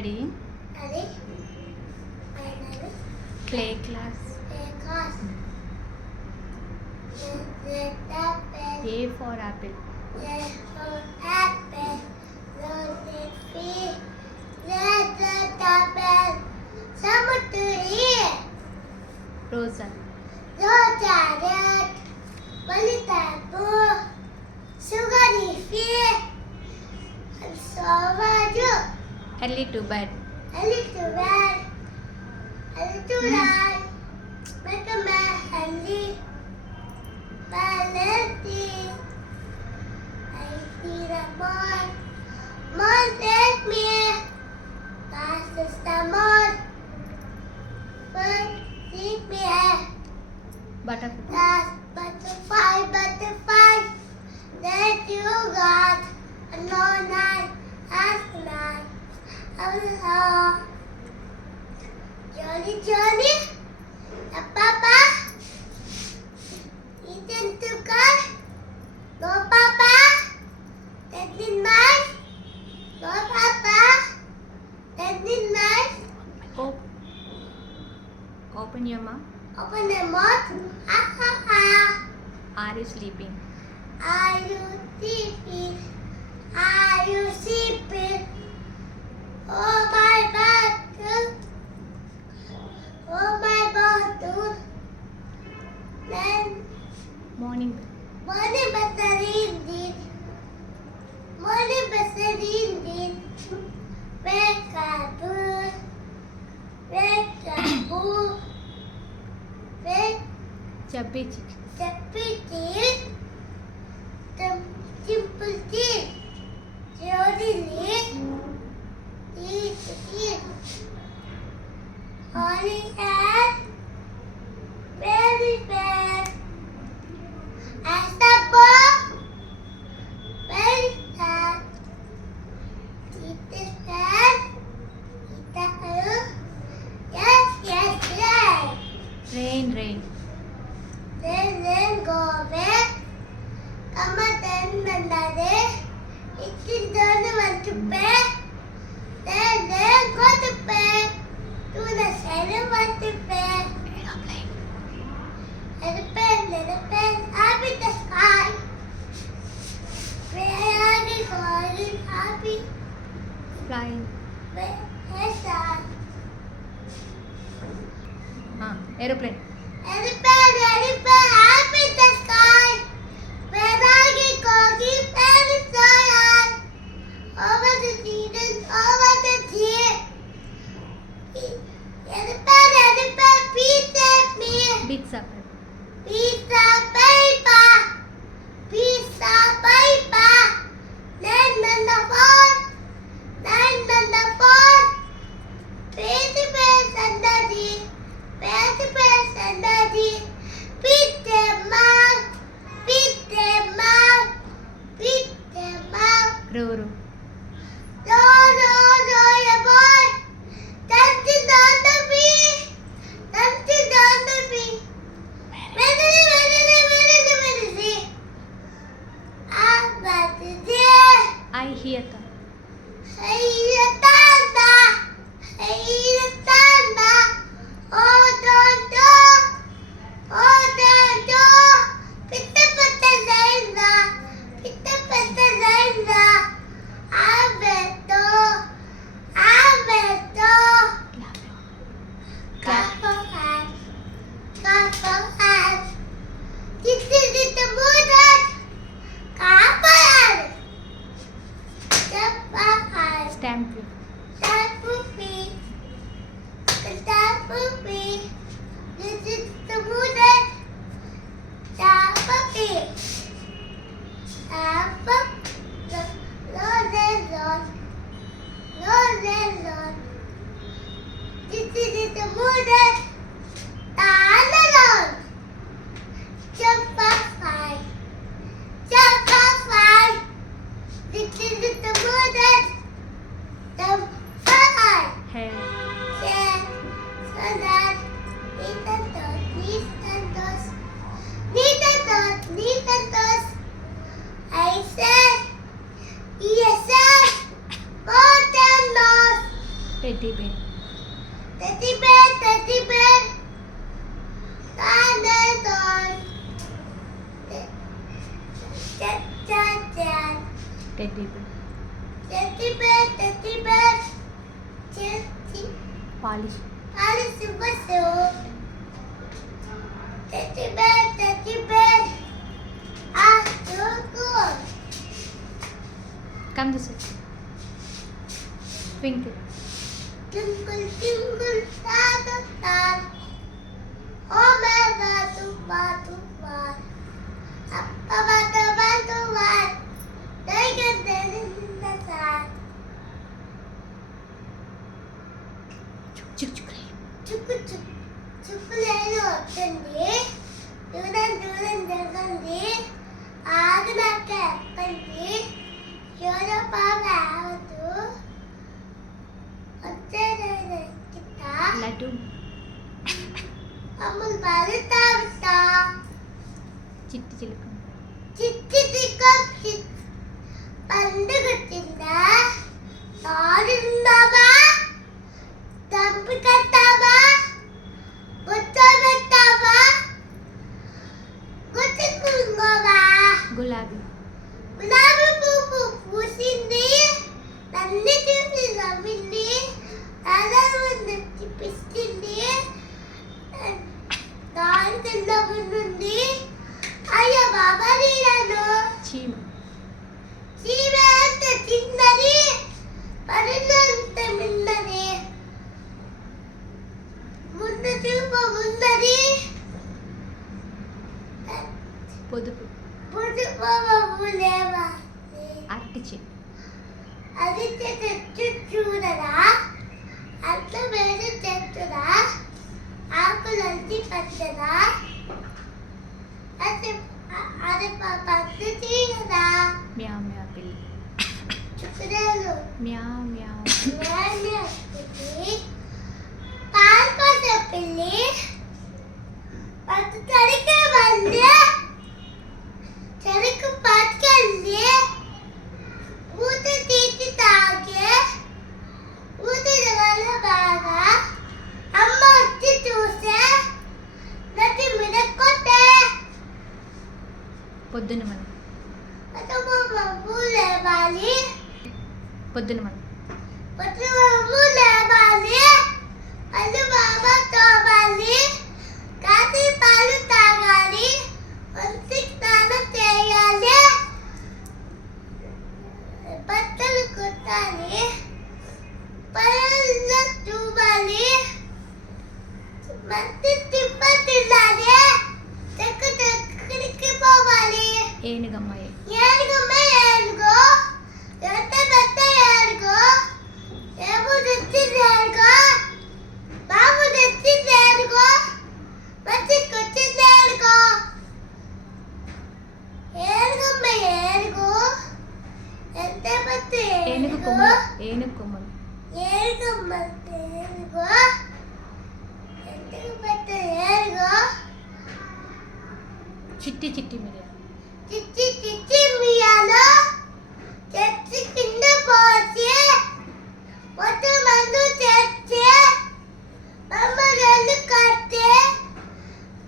studying? Study. Finally. Clay class. Because the apple. A for apple. The apple. The tree. The apple. Samutri. Rosa. Rosa red. Polytable. Sugary fish. And so are you. Early to bed. A little red. A little red. Make a man handy. Valentine. I see the moon. Moon take me. Past the moon. Moon take me. Butterfly. Last butterfly, butterfly. That you got. A no night. Ask night. Hello. Jolly, jolly. Papa. Eaten to God. No, Papa. That is nice. No, Papa. That is nice. Open your mouth. Open the mouth. Ha, ha, ha. Are you sleeping? Are you sleeping? Are you sleeping? Oh, my bottle. Oh, my bottle. Then, Morning. morning Basarindin. Morning Basarindin. Wake up, boo. Wake up, boo. Wake Chubby chicken. up, the simple thing. Jolly, eat. Holly and very bad. As the ball, very sad. Eat this bad. Eat the yes. Rain. Then go back. Come on, then another. It's done want to pay. Then go to pay. To the center want to pay. Aeroplane, up in the sky. Where are we going? Happy. Flying. Where's that? Aeroplane. Aeroplane, up in the sky. Where are we going? Where is the over the seasons, over the sea. Aeroplane, please take me. Pizza. Pizza paper. Pizza paper. Then the phone. Paper Sandadi. Paper Sandadi. Pizza mouth. Roro. No, your boy. Something on the bee. Where is he? But there. I hear the Hey, Tanda. Pitta Zainda. Teddy bear. Teddy bear చెట్టి పాలిష్. పాలిష్ బస్సు teddy bear ఆ చూకు come this way. Twinkle. Twinkle, twinkle, star, star. Oh, my batu, batu, batu. Appa, batu, batu, batu. Take a day in the sun. చిక్ చిక్. Chukku, chukku, chukku, lady, వస్తుంది. దూరం దూరం జరగండి. ఆగినాక ఎక్కండి. ఎవరో పాప ఆవద్దు. లడ్డు. అమ్ములు పడుతా ఉంటా. చిట్టి చిలుక. చిట్టి చిక్క పండుగ తిందా తాడిందావా తంపి కట్టావా గుర్తబెట్టావా గుర్తుకుంగోవా. గులాబీ. గులాబీ పువ్వు పూసింది నన్ను చూసి నవ్వింది అలలు చూపిస్తుంది దాని కింద ఉంది. అయ్యో బాబా నీళ్ళను చీమ. చీమ అంత చిన్నది పడినంత మిన్నది ముందు చూపు ఉన్నది పొదుపు. పొదుపు లేవా అరటి చెట్టు. అది చెట్టు చూడరా అట్లా వేరే చెట్టురా ఆకులు అల్లి పచ్చదా అది అది పద్ధతి కదా. మ్యావ్ మ్యావ్ పిల్లి. చుక్కలు మ్యావ్ మ్యావ్. పాలు పోసే పిల్లి పట్టు తడికే వండి చెరుకు పట్టుకెళ్ళి ఊత తీసి తాగే ఊతిన వల్ల బాగా అమ్మ వచ్చి చూసే నటి మీద కొట్టే. పొద్దున్న మనం. మబ్బు లేవాలి పొద్దున్న మనం. మబ్బు లేవాలి పళ్ళు బాబా తోవాలి కాసి పాలు తాగాలి ఒంటికి స్నానం చేయాలి బట్టలు కుట్టాలి పళ్ళు చూడాలి మంచి తిప్ప తినాలి ఎక్కడికి పోవాలి. ఏనుగమ్మాయి. ఏనుగమ్మ ఏనుగు ఎంత పెద్ద ఏనుగు ఏమో తెచ్చింది ఏనుగు బాబు తెచ్చింది ఏనుగు మంచికి వచ్చింది ఏనుగు. ఏనుగమ్మ ఏనుగు ఎంత పెద్ద ఏనుగు ఏనుగు కొమ్మలు. ఏనుగు కొమ్మలు. ఏనుగమ్మ ఏనుగు ఎంత పెద్ద ఏనుగు. చిట్టి చిట్టి మిరియాలు. చిచ్చి చిచ్చి మియాలో చెట్టు కింద పోసి మొత్తం మందు తెచ్చి మమ్మల్ని కట్టి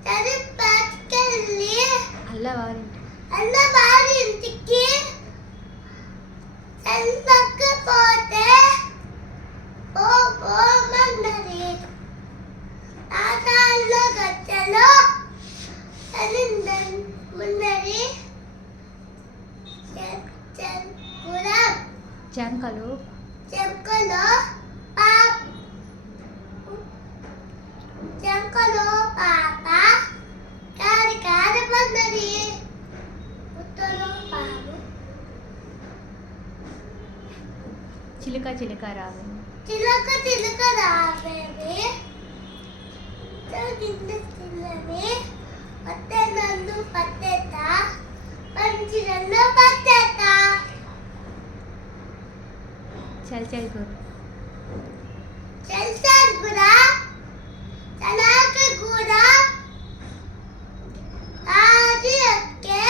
చది పట్టుకెళ్ళి అల్లవారింటి. అన్న వారి ఇంటికి వెళ్ళకపోతే ఓ ఓమన్నది ఆటాళ్ళ గచ్చలో ఉన్నది జంకలు. చెంకలో పాప కారి కారి పన్నది ఉత్తలో పాము చిలుక చిలుక రావు. చిలక చిలక రావేవి కింద చిన్నవి పట్టె నన్ను పట్టేత మంచి నన్ను పట్టేత. చల్ చల్ గురు. చెల్సార్ గురా చలాక గురా ఆది అక్కే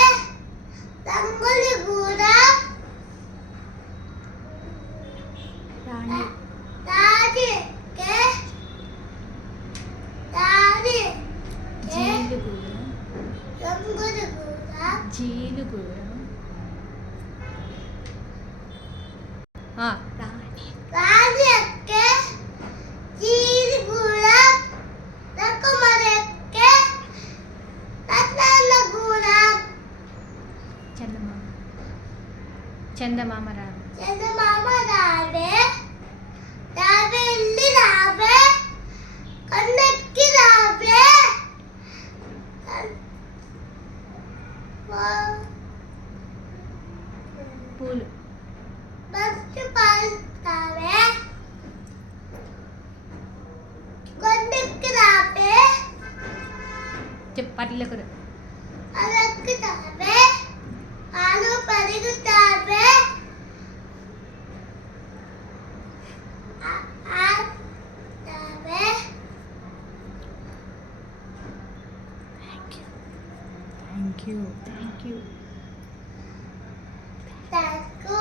రంగులు గురా రాణి. దాది అక్కే దాది జీలుగురు. రంగులు గురా జీలుగురు. చందమామ రావే. చందమామ రావే రావే వెళ్ళి రావే కన్నెక్కి రావే పూలు. బస్సు పాల్తావే కొండెక్కి రావే చెప్పు పర్లకు రా. అదెక్కుతావే ఆలు పరిగుతావే ఆతావే థ్యాంక్ యూ. తక్కువ